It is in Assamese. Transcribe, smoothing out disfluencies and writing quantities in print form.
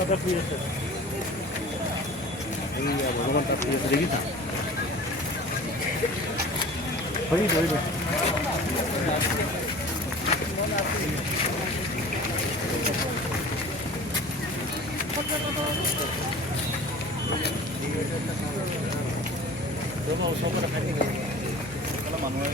দাদা শুই আছে ভগৱান তাত শুই আছে দেখিছা ধৰিব ওচৰৰ খাই থাকিব মানুহে